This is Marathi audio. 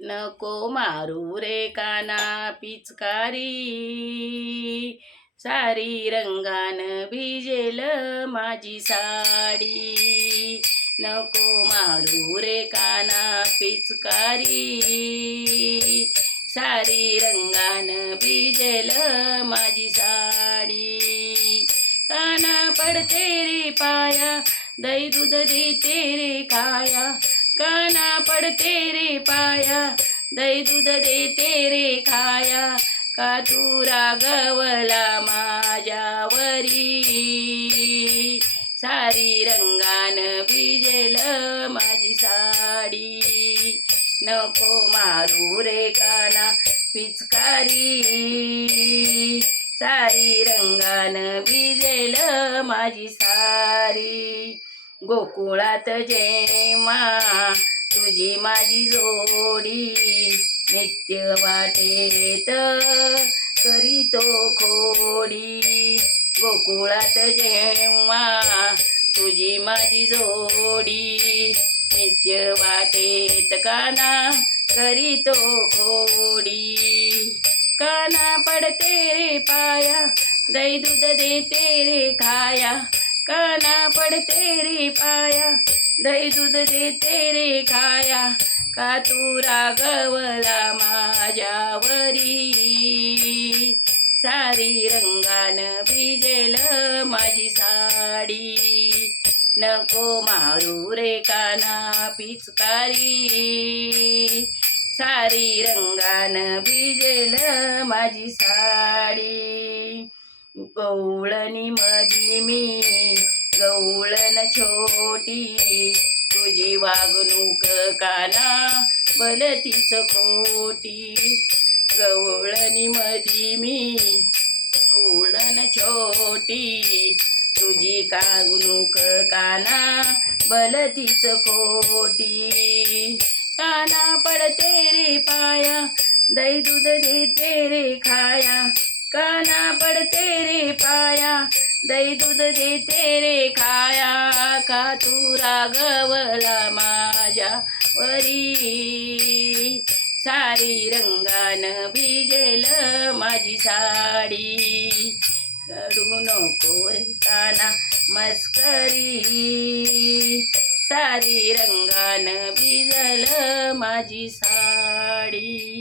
नको मारू रे काना पिचकारी. सारी रंगान भिजेल माझी साडी. नको मारू रे काना पिचकारी. सारी रंगान भिजेल माझी साडी. काना पडते रे पाया दही दूध देते रे खाया काना पडते रे पाया दही दूध देते रे खाया का तू रागवला माझ्यावरी? सारी रंगान भिजेल माझी साडी नको मारू रे काना पिचकारी. सारी रंगान भिजेल माझी सारी गोकुळात जेमा तुझी माझी जोडी नित्य वाटेत करीतो खोडी. गोकुळात जेव्हा तुझी माझी जोडी नित्य वाटेत काना करीतो खोडी. काना पडते रे पाया दही दूध देते रे खाया काना पडते रे पाया दही दूध देते रे खाया का तू रागवला माझ्यावरी? सारी रंगान भिजेल माझी साडी नको मारू रे काना पिचकारी. सारी रंगान भिजेल माझी साडी गवळणी मधी मी गवळण छोटी. तुझी वागणूक काना बलतीच कोटी गवळणी मधी मी उळण छोटी. तुझी कागणूक काना बलतीच कोटी काना पडते रे पाया दही दूध देते रे खाया. काना पडते रे पाया दही दूध देते रे खाया का तू रागवला माझ्या वरी? सारी रंगान भिजेल माझी साडी करू नको रे काना मस्करी. सारी रंगान भिजल माझी साडी.